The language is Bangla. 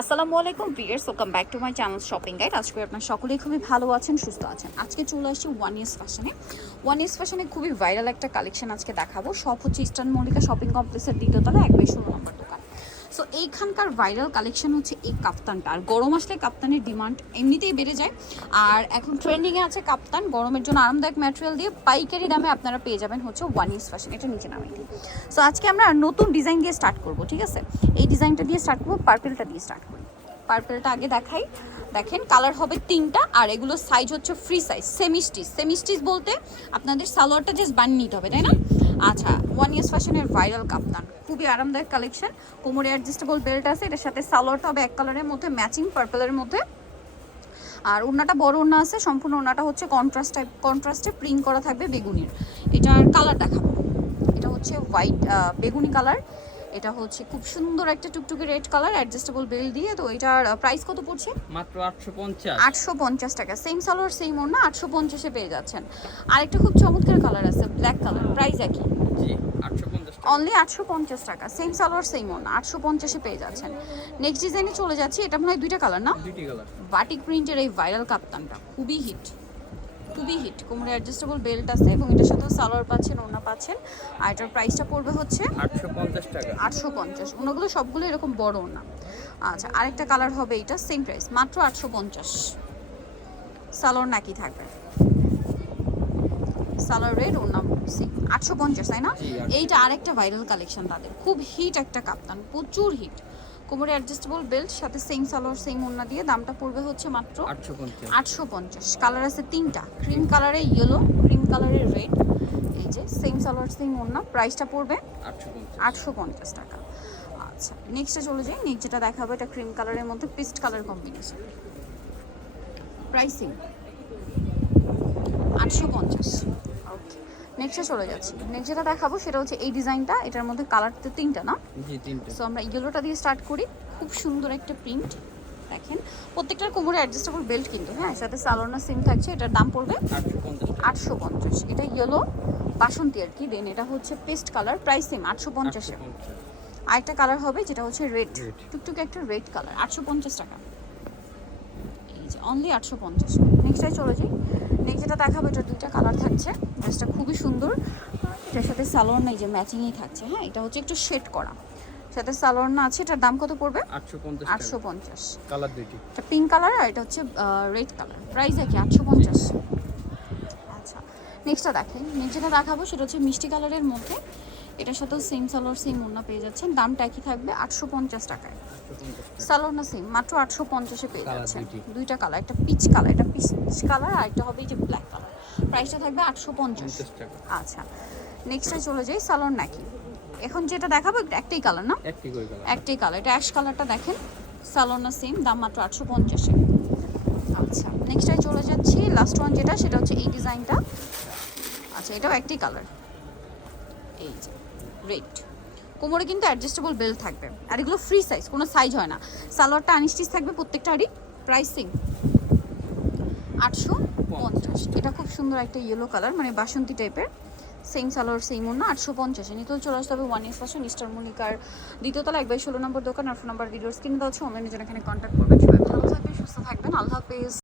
আসসালামু আলাইকুম viewers welcome back to my channel shopping guide আজকে আপনার সকলেই খুবই ভালো আছেন, সুস্থ আছেন। আজকে চলে আসছি ওয়ান ইয়ার্স ফ্যাশনে ওয়ান ইয়ার্স ফ্যাশনে খুবই ভাইরাল একটা কালেকশন আজকে দেখাবো। সব হচ্ছে ইস্টার্ন মল্লিকা শপিং কমপ্লেক্সের দ্বিতীয়তলা এক বেশ নম্বর সো এইখানকার ভাইরাল কালেকশন হচ্ছে এই কাপ্তানটা। আর গরম আসলে কাপ্তানের ডিমান্ড এমনিতেই বেড়ে যায়। আর এখন ট্রেন্ডিংয়ে আছে কাপ্তান, গরমের জন্য আরামদায়ক ম্যাটেরিয়াল দিয়ে পাইকারি দামে আপনারা পেয়ে যাবেন হচ্ছে ওয়ান ইস ফ্যাশন এটা নিচে নামে দিই সো আজকে আমরা নতুন ডিজাইন দিয়ে স্টার্ট করব, ঠিক আছে? এই ডিজাইনটা দিয়ে স্টার্ট করব পার্পেলটা দিয়ে স্টার্ট করি। পার্পেলটা আগে দেখাই। দেখেন কালার হবে তিনটা, আর এগুলোর সাইজ হচ্ছে ফ্রি সাইজ সেমিস্টিস সেমিস্টিচ বলতে আপনাদের সালোয়ারটা জাস্ট বানিয়ে নিতে হবে, তাই না? আচ্ছা ওয়ান ইয়ার্স ফ্যাশনের ভাইরাল কাপ্তান। খুবই আরামদায়ক কালেকশন কোমরে অ্যাডজাস্টেবল বেল্ট আছে, এটার সাথে সালোয়ারটা হবে এক কালারের মধ্যে ম্যাচিং পার্পলের মধ্যে। আর ওনাটা বড় ওনা আছে, সম্পূর্ণ ওনাটা হচ্ছে কন্ট্রাস্ট টাইপ কন্ট্রাস্টে প্রিন্ট করা থাকবে বেগুনির। এটার কালার দেখাবো। এটা হচ্ছে হোয়াইট বেগুনি কালার এটা হচ্ছে খুব সুন্দর একটা টুকটুকে রেড কালার অ্যাডজাস্টেবল বেল দিয়ে। তো এটার প্রাইস কত পড়ছে? মাত্র আটশো পঞ্চাশ। আটশো পঞ্চাশ টাকা। সেম সালোয়ার সেম ওড়না আটশো পঞ্চাশে পেয়ে যাচ্ছেন। আরেকটা খুব চমৎকার কালার আছে ব্ল্যাক কালার প্রাইস একই। জি আটশো পঞ্চাশ অনলি আটশো পঞ্চাশ টাকা। সেম সালোয়ার সেম ওড়না আটশো পঞ্চাশে পেয়ে যাচ্ছেন। নেক্সট ডিজাইনে চলে যাচ্ছি এটা মনে হয় দুইটা কালার না? দুইটি কালার বাটিক প্রিন্টের এই ভাইরাল কাপ্তানটা খুবই হিট খুবই হিট। কোমরে অ্যাডজাস্টেবল বেল্ট আছে এবং এটার সাথেও সালোয়ার পাচ্ছেন ওনা পাচ্ছেন। আর এটার প্রাইসটা পড়বে হচ্ছে আটশো পঞ্চাশ টাকা। আটশো পঞ্চাশ। ওনাগুলো সবগুলো এরকম বড় ওড়না। আচ্ছা আরেকটা কালার হবে এটা সেম প্রাইস মাত্র আটশো পঞ্চাশ। সালোয়ার নাকি থাকবে? সালোয়ার রেড সেম আটশো পঞ্চাশ তাই না? জি, 850 এইটা আরেকটা ভাইরাল কালেকশন তাদের। খুব হিট একটা কাপ্তান প্রচুর হিট কোমরে অ্যাডজাস্টেবল বেল্ট সাথে সেম সালোয়ার সেম ওড়না দিয়ে দামটা পড়বে হচ্ছে মাত্র আটশো পঞ্চাশ। কালার আছে তিনটা। ক্রিম কালারে ইয়েলো ক্রিম কালারের রেড এই যে সেম সালোয়ার সেম ওড়না প্রাইসটা পড়বে আটশো পঞ্চাশ। টাকা। আচ্ছা নেক্সটে চলে যাই। নেক্সট যেটা দেখাবো এটা ক্রিম কালারের মধ্যে পিস্ট কালার কম্বিনেশন প্রাইসিং আটশো পঞ্চাশ। নেক্সটে চলে যাচ্ছি। নেক্সট যেটা দেখাবো সেটা হচ্ছে এই ডিজাইনটা। এটার মধ্যে কালার তো তিনটা না? জি তিনটে। সো আমরা ইয়েলোটা দিয়ে স্টার্ট করি। খুব সুন্দর একটা প্রিন্ট দেখেন প্রত্যেকটার কোমরে অ্যাডজাস্টেবল বেল্ট কিন্তু হ্যাঁ? সাথে সালোনা সিম থাকছে এটার দাম পড়বে আটশো পঞ্চাশ এটা ইয়েলো বাসন্তী আর কি দেন এটা হচ্ছে পেস্ট কালার প্রাইস সেম আটশো পঞ্চাশে আরেকটা কালার হবে যেটা হচ্ছে রেড. টুকটুকে একটা রেড কালার আটশো পঞ্চাশ টাকা। এই যে অনলি আটশো পঞ্চাশ। নেক্সটটাই চলে যাই। নেক্সট যেটা দেখাবো এটা দুইটা কালার থাকছে। সুন্দর। এটার সাথে সালোয়ার নাই যে ম্যাচিংই থাকছে হ্যাঁ? এটা হচ্ছে একটু শেড করা। সাথে সালোয়ার না আছে এটার দাম কত পড়বে? আটশো পঞ্চাশ কালার দুইটি এটা পিঙ্ক কালার আর এটা হচ্ছে রেড কালার প্রাইস একই আটশো পঞ্চাশ। আচ্ছা নেক্সটটা দেখেন। নেক্সট যেটা দেখাবো সেটা হচ্ছে মিষ্টি কালারের মধ্যে। এটার সাথেও সেম সালোয়ার সেম ওড়না পেয়ে যাচ্ছেন। দামটা একই থাকবে আটশো পঞ্চাশ টাকায়। সালোয়ার না সেম মাত্র আটশো পঞ্চাশে পেয়ে যাচ্ছেন। দুইটি। কালার একটা পিচ কালার একটা পিচ কালার আর একটা হবে এই যে প্রাইসটা থাকবে আটশো পঞ্চাশ। আচ্ছা নেক্সটে চলে যাই সালোয়ার নাকি? এখন যেটা দেখাবো একটাই কালার না? একটাই কালার এটা অ্যাশ কালারটা দেখেন সালোনা সেম দাম মাত্র আটশো পঞ্চাশে আচ্ছা নেক্সটটাই চলে যাচ্ছি লাস্ট ওয়ান যেটা সেটা হচ্ছে এই ডিজাইনটা আচ্ছা এটাও একটাই কালার এই যে রেড কোমরে কিন্তু অ্যাডজাস্টেবল বেল্ট থাকবে। আর এগুলো ফ্রি সাইজ কোনো সাইজ হয় না। সালোয়ারটা আনিস্টিস থাকবে প্রত্যেকটা প্রত্যেকটারই প্রাইসিং আটশো পঞ্চাশ। এটা খুব সুন্দর একটা ইয়েলো কালার মানে বাসন্তী টাইপের সেম সালোয়ার সেম ওনা আটশো পঞ্চাশে। নিতে চলে আসতে হবে ওয়ান ইয়ার ফ্যাশন ইস্টার মনিকার দ্বিতীয়তলা এক একবার ষোলো নম্বর দোকান আর ফোন নাম্বার ভিডিও স্ক্রিনে হচ্ছে অনলাইনে জন্য এখানে কন্ট্যাক্ট করবেন, সবাই ভালো থাকবেন, সুস্থ থাকবেন। আল্লাহ হাফেজ।